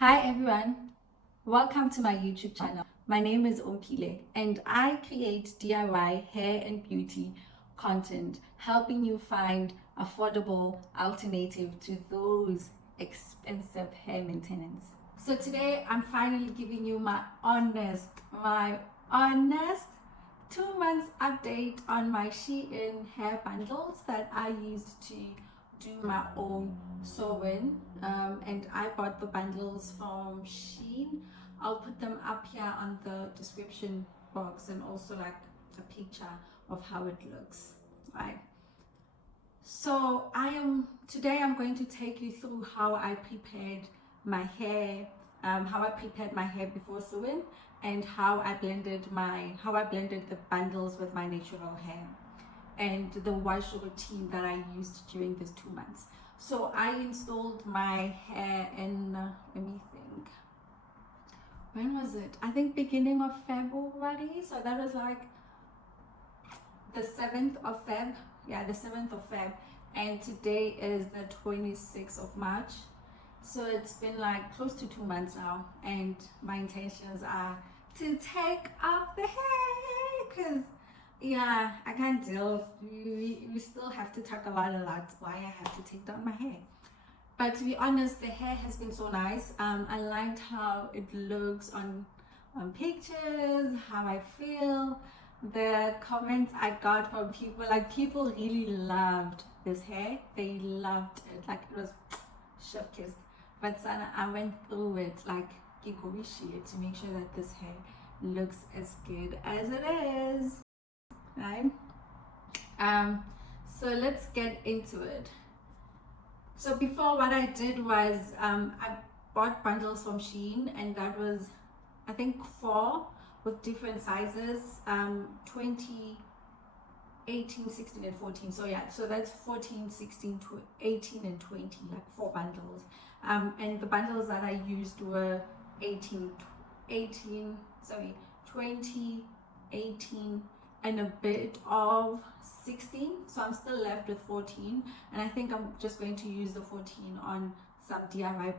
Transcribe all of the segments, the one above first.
Hi everyone, welcome to my YouTube channel. My name is Ompile and I create DIY hair and beauty content, helping you find affordable alternative to those expensive hair maintenance. So today I'm finally giving you my honest 2 months update on my Shein hair bundles that I used to do my own sewing, and I bought the bundles from Shein. I'll put them up here on the description box and also like a picture of how it looks, right? So today I'm going to take you through how I prepared my hair, before sewing, and how I blended the bundles with my natural hair, and the wash routine that I used during these 2 months. So I installed my hair in, let me think, when was it? I think beginning of February. So that was like the 7th of Feb. Yeah, the 7th of Feb. And today is the 26th of March. So it's been like close to 2 months now. And my intentions are to take off the hair because yeah, I can't deal. We still have to talk about a lot why I have to take down my hair. But to be honest, the hair has been so nice. I liked how it looks on pictures, how I feel. The comments I got from people, like people really loved this hair. They loved it. Like it was chef kissed. But Sana, I went through it like Gigorishi to make sure that this hair looks as good as it is. Right? So let's get into it. So before, what I did was I bought bundles from Shein, and that was, I think, 4 with different sizes, 20, 18, 16 and 14. So yeah, so that's 14, 16, 18 and 20, like 4 bundles. And the bundles that I used were 20, 18 and a bit of 16. So I'm still left with 14, and I think I'm just going to use the 14 on some DIY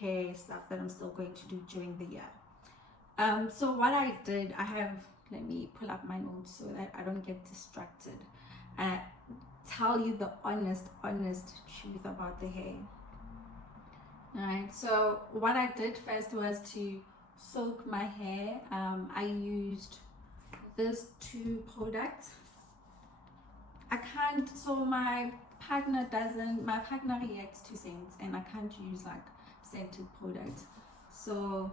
hair stuff that I'm still going to do during the year. So what I did, let me pull up my notes so that I don't get distracted and I tell you the honest truth about the hair. Alright, so what I did first was to soak my hair. I used these 2 products. My partner reacts to scents, and I can't use like scented products. So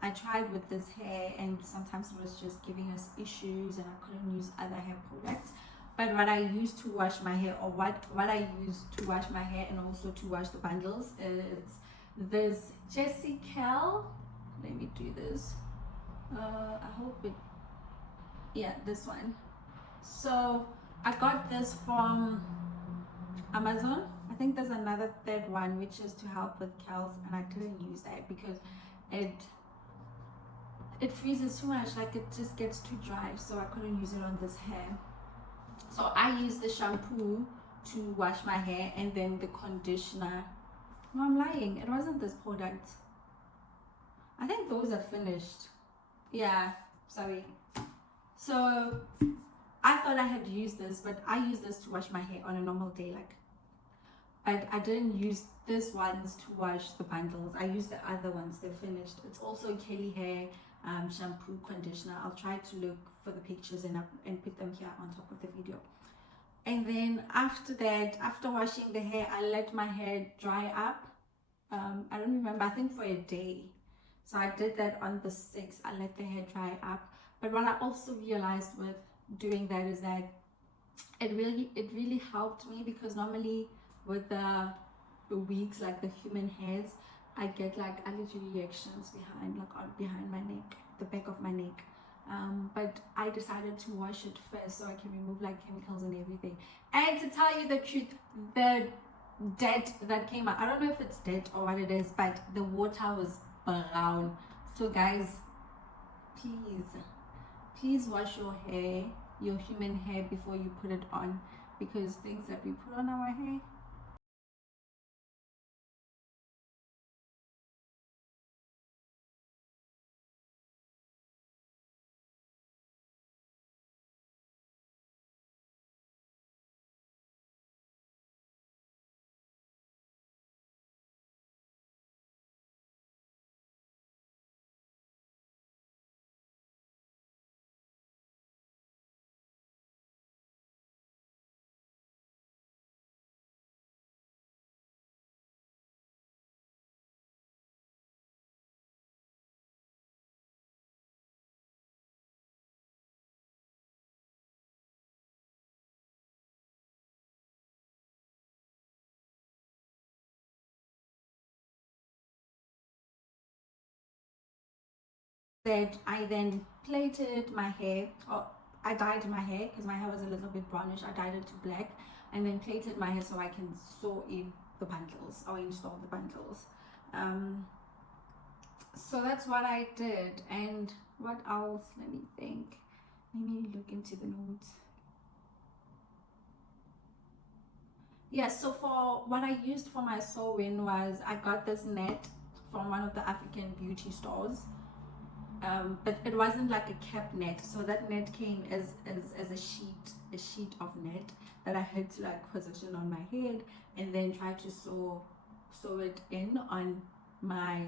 I tried with this hair, and sometimes it was just giving us issues and I couldn't use other hair products. But what I used to wash my hair, or what I used to wash my hair and also to wash the bundles, is this Jessie Cal. Let me do this. I hope it, yeah, this one. So I got this from Amazon. I think there's another 3rd one which is to help with curls, and I didn't use that because it freezes too much, like it just gets too dry, so I couldn't use it on this hair. So I used the shampoo to wash my hair, and then the conditioner. No, I'm lying, it wasn't this product. I think those are finished. Yeah, sorry. So I thought I had used this, but I used this to wash my hair on a normal day, but I didn't use this ones to wash the bundles. I used the other ones, they're finished. It's also Kelly hair shampoo, conditioner. I'll try to look for the pictures and put them here on top of the video. And then after that, after washing the hair, I let my hair dry up. I don't remember, I think for a day. So I did that on the 6th. I let the hair dry up. But what I also realized with doing that is that it really helped me, because normally with the wigs, like the human hairs, I get like allergy reactions behind my neck, the back of my neck. But I decided to wash it first so I can remove like chemicals and everything. And to tell you the truth, the dirt that came out, I don't know if it's dirt or what it is, but the water was brown. So guys, please wash your hair, your human hair, before you put it on, because things that we put on our hair that, I then plaited my hair, or I dyed my hair because my hair was a little bit brownish. I dyed it to black and then plaited my hair so I can sew in the bundles or install the bundles. So that's what I did. And what else? Let me think. Let me look into the notes. Yeah, so for what I used for my sewing was, I got this net from one of the African beauty stores. But it wasn't like a cap net, so that net came as a sheet of net that I had to like position on my head and then try to sew it in on my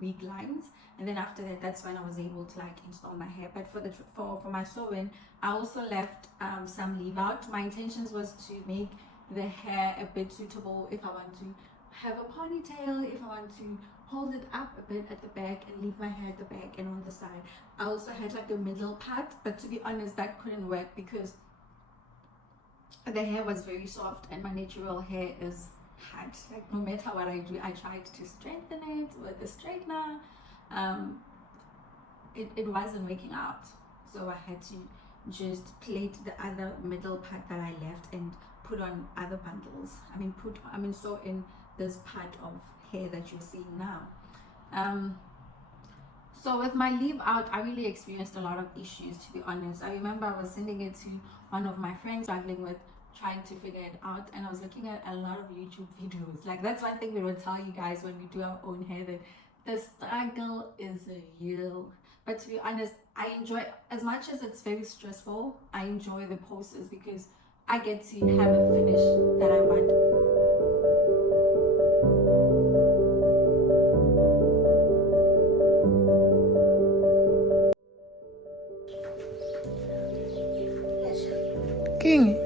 wig lines. And then after that, that's when I was able to like install my hair. But for my sewing, I also left some leave out. My intentions was to make the hair a bit suitable if I want to have a ponytail, if I want to hold it up a bit at the back and leave my hair at the back and on the side. I also had like a middle part, but to be honest, that couldn't work because the hair was very soft and my natural hair is hard. Like no matter what I do, I tried to strengthen it with the straightener. It wasn't working out, so I had to just plait the other middle part that I left and put on other bundles. Sew in this part of hair that you're seeing now. So with my leave out, I really experienced a lot of issues, to be honest. I remember I was sending it to one of my friends, struggling with trying to figure it out, and I was looking at a lot of YouTube videos. Like, that's one thing we will tell you guys when we do our own hair, that the struggle is real. But to be honest, I enjoy, as much as it's very stressful, I enjoy the process because I get to have a finish that I want. King.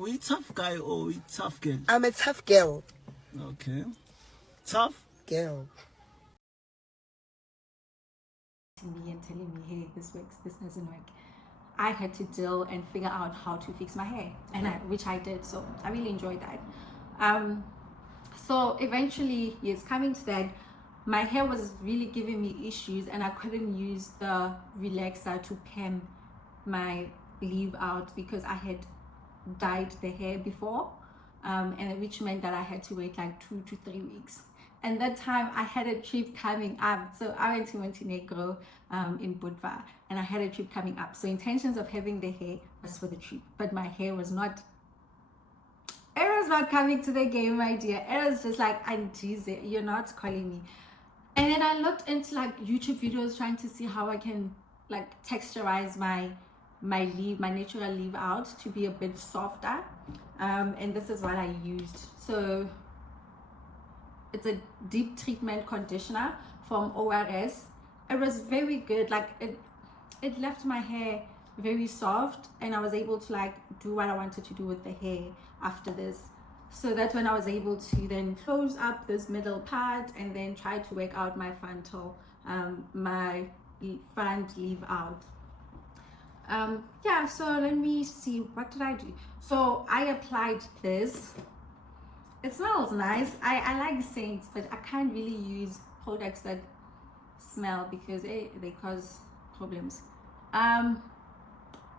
Are you a tough guy or are you a tough girl? I'm a tough girl. Okay. Tough? Girl. To me and telling me, hey, this works, this doesn't work. I had to deal and figure out how to fix my hair, and which I did. So I really enjoyed that. So eventually, yes, coming to that, my hair was really giving me issues, and I couldn't use the relaxer to perm my leave out because I had dyed the hair before, and which meant that I had to wait like 2 to 3 weeks. And that time I had a trip coming up, so I went to Montenegro in Budva, and I had a trip coming up. So intentions of having the hair was for the trip, but my hair was not. It was not coming to the game, my dear. It was just like, Auntie, you're not calling me. And then I looked into like YouTube videos trying to see how I can like texturize my natural leave out to be a bit softer, and this is what I used. So it's a deep treatment conditioner from ORS. It was very good. Like it left my hair very soft, and I was able to like do what I wanted to do with the hair after this. So that's when I was able to then close up this middle part and then try to work out my frontal, my front leave out. Yeah, so let me see, what did I do? So I applied this. It smells nice. I like scents, but I can't really use products that smell because they cause problems.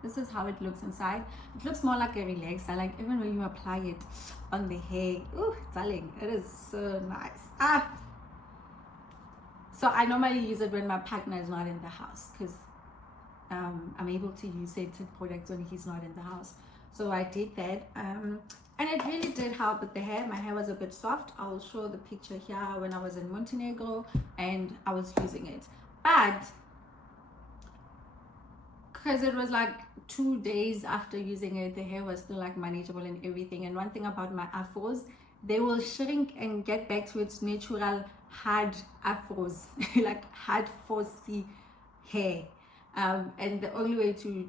This is how it looks inside. It looks more like a relaxer, like even when you apply it on the hair. Ooh, darling, it is so nice. So I normally use it when my partner is not in the house because I'm able to use scented products when he's not in the house. So I did that, and it really did help with the hair. My hair was a bit soft. I'll show the picture here when I was in Montenegro and I was using it, but because it was like 2 days after using it, the hair was still like manageable and everything. And one thing about my afros, they will shrink and get back to its natural hard afros, like hard 4C hair. And the only way to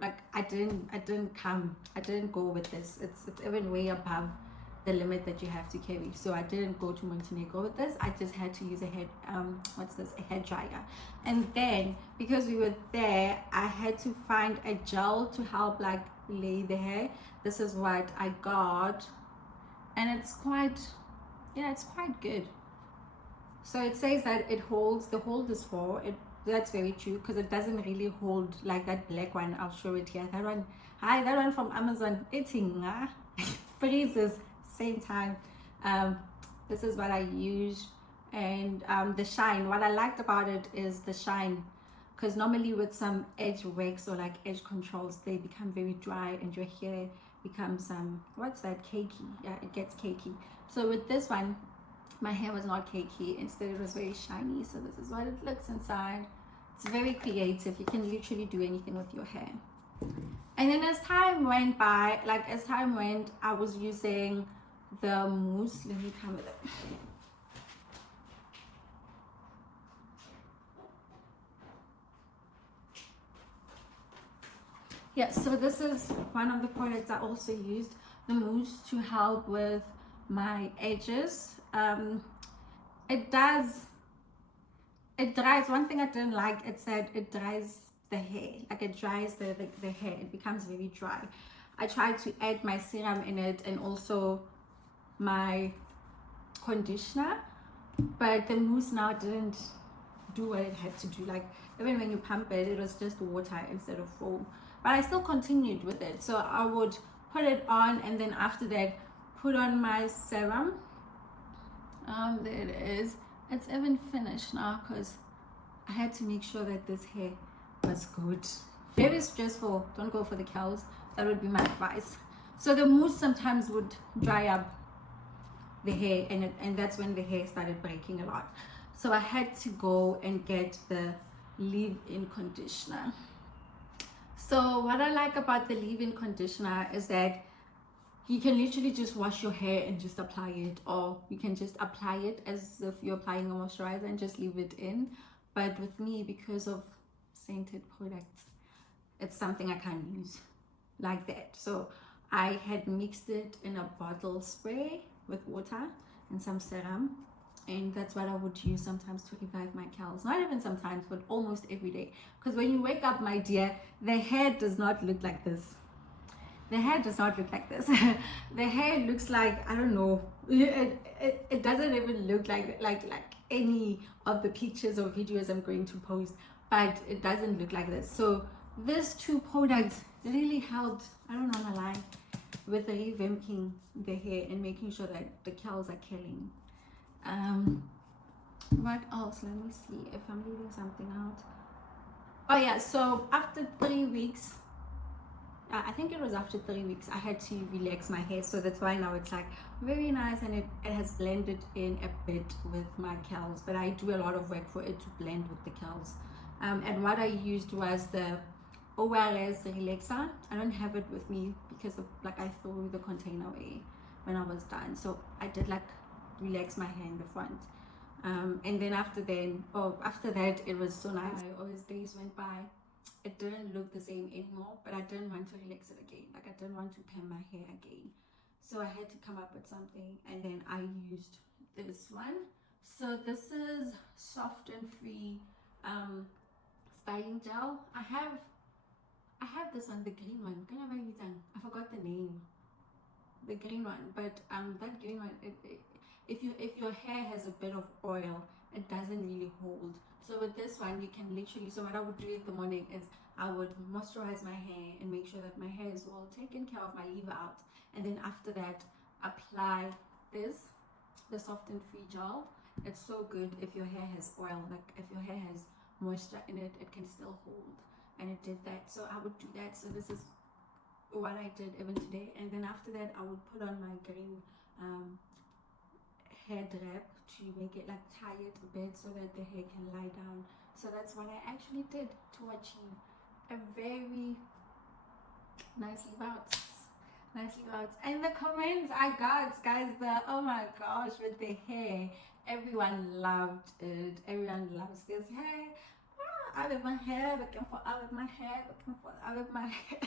like I didn't go with this. It's even way above the limit that you have to carry. So I didn't go to Montenegro with this. I just had to use a head a hair dryer. And then because we were there, I had to find a gel to help like lay the hair. This is what I got, and it's quite good. So it says that it holds, the hold is 4. That's very true, because it doesn't really hold like that black one. I'll show it here. That one from Amazon, eating freezes same time. This is what I use. And the shine, what I liked about it is the shine, because normally with some edge wax or like edge controls, they become very dry and your hair becomes cakey. Yeah, it gets cakey. So with this one, my hair was not cakey. Instead, it was very shiny. So this is what it looks inside. It's very creative. You can literally do anything with your hair. And then as time went, I was using the mousse. Let me come with it. Yeah, so this is one of the products I also used, the mousse, to help with my edges. It dries. One thing I didn't like, it said it dries the hair, like it dries the hair. It becomes very dry. I tried to add my serum in it and also my conditioner, but the mousse now didn't do what it had to do. Like even when you pump it, it was just water instead of foam. But I still continued with it. So I would put it on, and then after that put on my serum. There it is. It's even finished now because I had to make sure that this hair was good. Very stressful. Don't go for the curls. That would be my advice. So the mousse sometimes would dry up the hair, and that's when the hair started breaking a lot. So I had to go and get the leave-in conditioner. So what I like about the leave-in conditioner is that you can literally just wash your hair and just apply it, or you can just apply it as if you're applying a moisturizer and just leave it in. But with me, because of scented products, it's something I can't use like that. So I had mixed it in a bottle spray with water and some serum, and that's what I would use sometimes to revive my curls. Not even sometimes, but almost every day. Because when you wake up, my dear, the hair does not look like this. The hair does not look like this. The hair looks like, I don't know, it doesn't even look like any of the pictures or videos I'm going to post, but it doesn't look like this. So these two products really helped, I don't know, lie, with revamping the hair and making sure that the curls are killing. What else? Let me see if I'm leaving something out. Oh yeah, so after 3 weeks, I think it was after 3 weeks, I had to relax my hair, so that's why now it's like very nice, and it has blended in a bit with my curls, but I do a lot of work for it to blend with the curls. And what I used was the ORS relaxer. I don't have it with me because like I threw the container away when I was done, so I did like relax my hair in the front. And then after that it was so nice. As days went by, it didn't look the same anymore, but I didn't want to relax it again. Like I didn't want to perm my hair again, so I had to come up with something, and then I used this one. So this is Soft and Free styling gel. I have this one, the green one. I forgot the name. The green one, but that green one, if your hair has a bit of oil, it doesn't really hold. So with this one, you can literally, so what I would do in the morning is I would moisturize my hair and make sure that my hair is well taken care of, my leave out, and then after that apply this, the Soft and Free gel. It's so good if your hair has oil, like if your hair has moisture in it, it can still hold, and it did that. So I would do that. So this is what I did even today, and then after that I would put on my green hair wrap to make it like tie it a bit so that the hair can lie down. So that's what I actually did to achieve a very nice leave out. And the comments I got, guys, oh my gosh, with the hair, everyone loved it. Everyone loves this hair. I with my hair, looking for out with my hair, looking for out with my hair.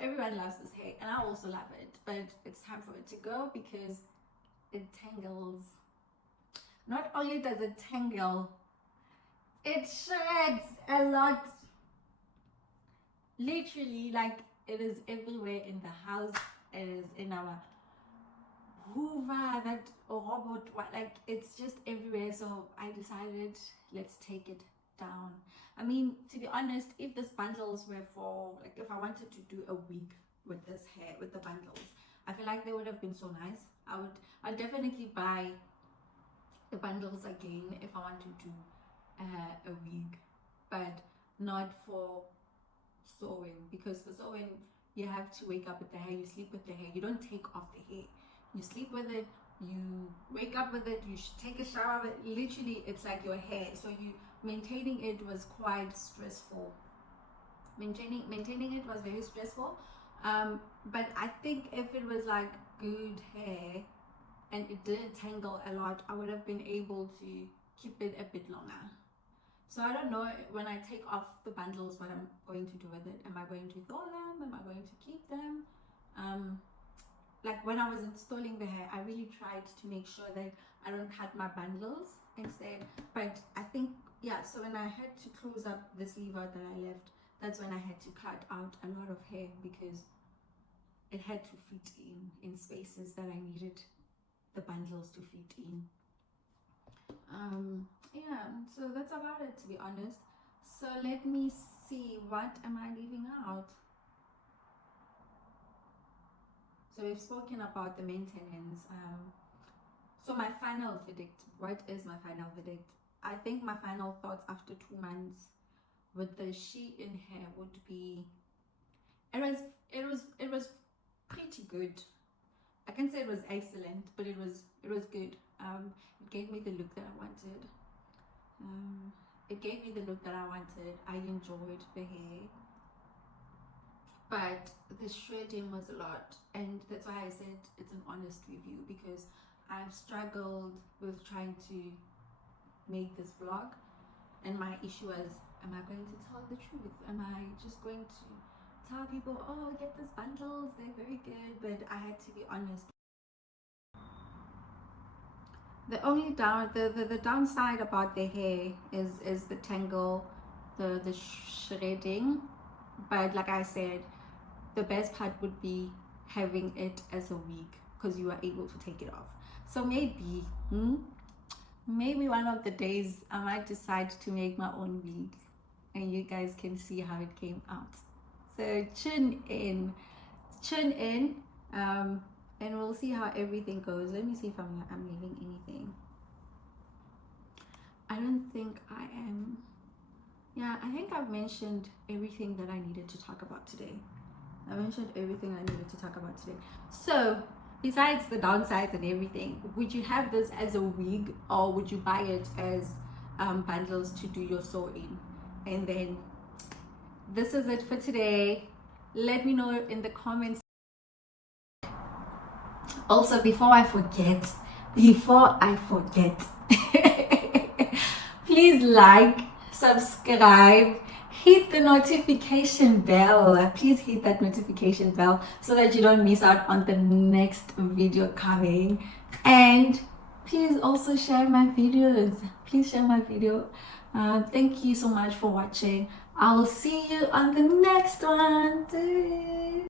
Everyone loves this hair, and I also love it, but it's time for it to go because it tangles. Not only does it tangle, it shreds a lot. Literally, like it is everywhere in the house. It is in our Hoover, that robot, like it's just everywhere. So I decided, let's take it down. I mean, to be honest, if these bundles were for, like, if I wanted to do a wig with this hair, with the bundles, I feel like they would have been so nice. I'd definitely buy the bundles again if I want to do a wig, but not for sewing, because for sewing you have to wake up with the hair, you sleep with the hair, you don't take off the hair, you sleep with it, you wake up with it, you take a shower with it. Literally, it's like your hair, so you maintaining it was quite stressful. Maintaining it was very stressful. But I think if it was like good hair and it didn't tangle a lot, I would have been able to keep it a bit longer. So I don't know, when I take off the bundles, what I'm going to do with it. Am I going to throw them? Am I going to keep them? Like when I was installing the hair, I really tried to make sure that I don't cut my bundles instead. But I think, yeah, so when I had to close up this leave out that I left, that's when I had to cut out a lot of hair because it had to fit in spaces that I needed the bundles to fit in. Yeah, so that's about it, to be honest. So let me see, what am I leaving out? So we've spoken about the maintenance. So my final verdict, what is my final verdict? I think my final thoughts after 2 months with the Shein hair would be, it was pretty good. I can say it was excellent, but it was good. It gave me the look that I wanted. I enjoyed the hair, but the shredding was a lot, and that's why I said it's an honest review, because I've struggled with trying to make this vlog, and my issue was, am I going to tell the truth? Am I just going to tell people, oh, get these bundles, they're very good, but I had to be honest. The only the downside about the hair is the tangle, the shredding. But like I said, the best part would be having it as a wig, because you are able to take it off. So maybe maybe one of the days I might decide to make my own wig, and you guys can see how it came out. So tune in, and we'll see how everything goes. Let me see if I'm leaving anything. I don't think I am. Yeah, I think I've mentioned everything that I needed to talk about today. I mentioned everything I needed to talk about today. So besides the downsides and everything, would you have this as a wig, or would you buy it as bundles to do your sew in? And then this is it for today. Let me know in the comments. Also, before I forget, please like, subscribe, hit the notification bell. Please hit that notification bell so that you don't miss out on the next video coming. And please also share my videos. Please share my video. Thank you so much for watching. I'll see you on the next one.